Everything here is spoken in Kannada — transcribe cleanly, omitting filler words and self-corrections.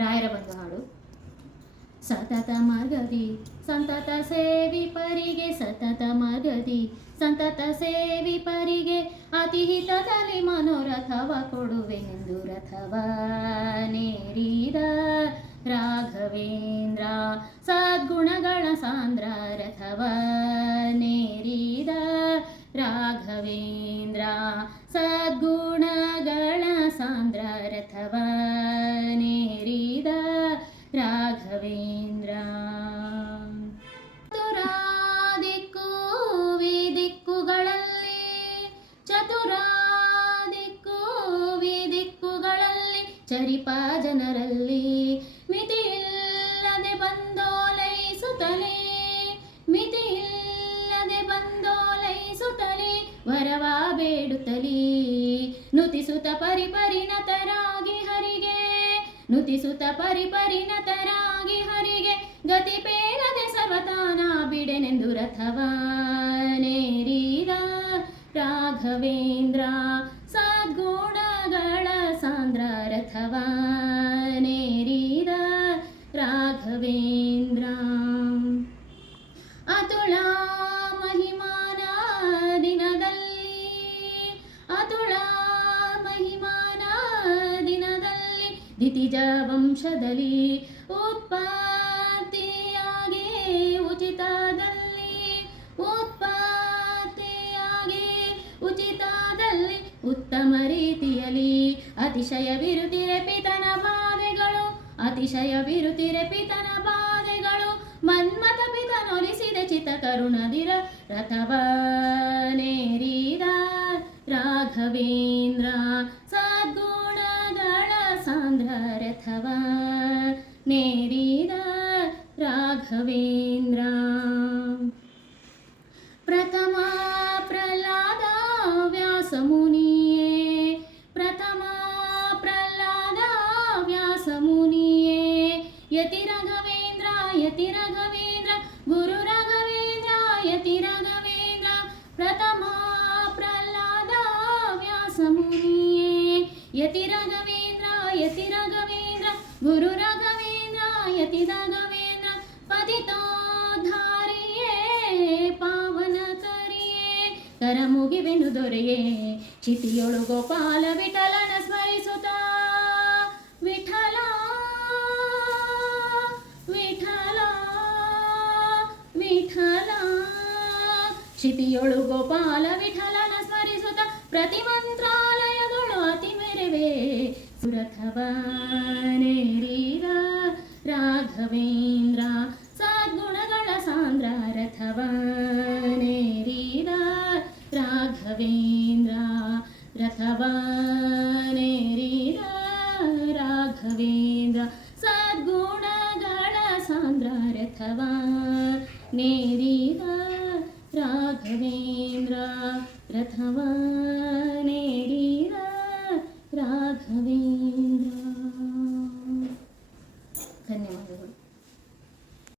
ರಾಯರ ಬಂಧು ಹಾಡು. ಸತತ ಮಗದಿ ಸಂತತ ಸೇವಿ ಪರಿಗೆ, ಸತತ ಮಗದಿ ಸಂತತ ಸೇವಿ ಪರಿಗೆ, ಅತಿಹಿತದಲ್ಲಿ ಮನೋರಥವ ಕೊಡುವೆನೆಂದು ರಥವ ನೇರಿದ ರಾಘವೇಂದ್ರ. ಸದ್ಗುಣಗಳ ಸಾಂದ್ರ ರಥವ ನೇರಿದ ರಾಘವೇಂದ್ರ. ಸದ್ಗುಣಗಳ ಸಾಂದ್ರ ರಥವ ನೇರಿದ ರಾಘವೇಂದ್ರ. ಚತುರಾದಿಕ್ಕು ವಿದಿಕ್ಕುಗಳಲ್ಲಿ, ಚತುರಾದಿಕ್ಕು ವಿದಿಕ್ಕುಗಳಲ್ಲಿ ಚರಿಪ ಜನರಲ್ಲಿ ಮಿತಿಯಿಲ್ಲದೆ ಬಂದೋಲೈಸುತ್ತಲೇ, ಮಿತಿಯಿಲ್ಲದೆ ಬಂದೋಲೈಸುತ್ತಲೇ ವರವ ಬೇಡುತ್ತಲೀ, ನುತಿಸುತ್ತ ಪರಿಪರಿಣತರಾಗಿ ಹರಿಗೆ, ನುತಿಸುತ್ತ ಪರಿಪರಿಣತರಾಗಿ ಹರಿಗೆ, ಗತಿ ಪೇರದೆ ಸರ್ವತಾನ ಬಿಡೆನೆಂದು ರಥವ ನೇರಿದ ರಾಘವೇಂದ್ರ. ಸದ್ಗುಣಗಳ ಸಾಂದ್ರ ರಥವ ನೇರಿದ ರಾಘವೇಂದ್ರ. ಅತುಳ ಮಹಿಮಾನ ದಿನದಲ್ಲಿ, ಅತುಳ ಮಹಿಮಾನ ದಿನದಲ್ಲಿ ದಿತಿಜ ವಂಶದಲ್ಲಿ ಉತ್ಪತ್ತಿಯಾಗಿ ಉಚಿತದಲ್ಲಿ, ಉತ್ಪತ್ತಿಯಾಗಿ ಉಚಿತದಲ್ಲಿ ಉತ್ತಮ ರೀತಿಯಲ್ಲಿ ಅತಿಶಯವಿರುತ್ತಿರೆ ಪಿತನ ಬಾಧೆಗಳು, ಅತಿಶಯವಿರುತ್ತಿರೆ ಪಿತನ ಬಾಧೆಗಳು. ಮನ್ಮಥ ಪಿತನೊಲಿಸಿದ ಚಿತ್ತ ಕರುಣದಿರ ರಥವ ನೇರಿದ ರಾಘವೇಂದ್ರ. ಸದ್ಗುಣಗಳ ಸಾಂದ್ರ ರಥವ ನೇರಿದ ರಾಘವೇಂದ್ರ. ಪ್ರಥಮ ಪ್ರಹ್ಲಾದ ವ್ಯಾಸ ಮುನಿಯೇ, ಪ್ರಥಮ ಪ್ರಹ್ಲಾದ ವ್ಯಾಸ ಮುನಿಯೇ, ಯತಿ ರಾಘವೇಂದ್ರ, ಯತಿ ರಾಘವೇಂದ್ರ, ಗುರು ರಾಘವೇಂದ್ರ, ಯತಿ ರಾಘವೇಂದ್ರ. ಪ್ರಥಮ ಪ್ರಹ್ಲಾದ ವ್ಯಾಸ ಮುನಿಯೇ, ಯತಿ ರಾಘವೇಂದ್ರ, ಯತಿ ರಾಘವೇಂದ್ರ, ಗುರು ರಾಘವೇಂದ್ರ, ಯತಿ ರಾಘವೇಂದ್ರ. ಪತಿತೋದ್ಧಾರಿಯೇ ಪಾವನ ಕರಿಯೇ, ಕರ ಮುಗಿವೆನು ದೊರೆಯೇ, ಚಿತಿಯೊಳು ಗೋಪಾಲ ವಿಠಲನ ಸ್ಮರಿಸುತ್ತ, ವಿಠಲ ವಿಠಲ ವಿಠಲ. ಕ್ಷಿತಿಯೊಳು ಗೋಪಾಲ ವಿಠಲನ ಸ್ಮರಿಸುತ್ತ, ಪ್ರತಿ ಮಂತ್ರಾಲಯದೊಳು ಅತಿ ಮೆರವೇ ಸುರಥವ ನೇರಿದ ರಾಘವೇಂದ್ರ. ಸದ್ಗುಣಗಳ ಸಾಂದ್ರ ರಥವ ನೇರಿದ ರಾಘವೇಂದ್ರ, ರಥವ ನೇರಿದ ರಾಘವೇಂದ್ರ. ಸದ್ಗುಣಗಳ ಸಾಂದ್ರ ರಥವ ನೇರಿದ ರಾಘವೇಂದ್ರ, ರಥವ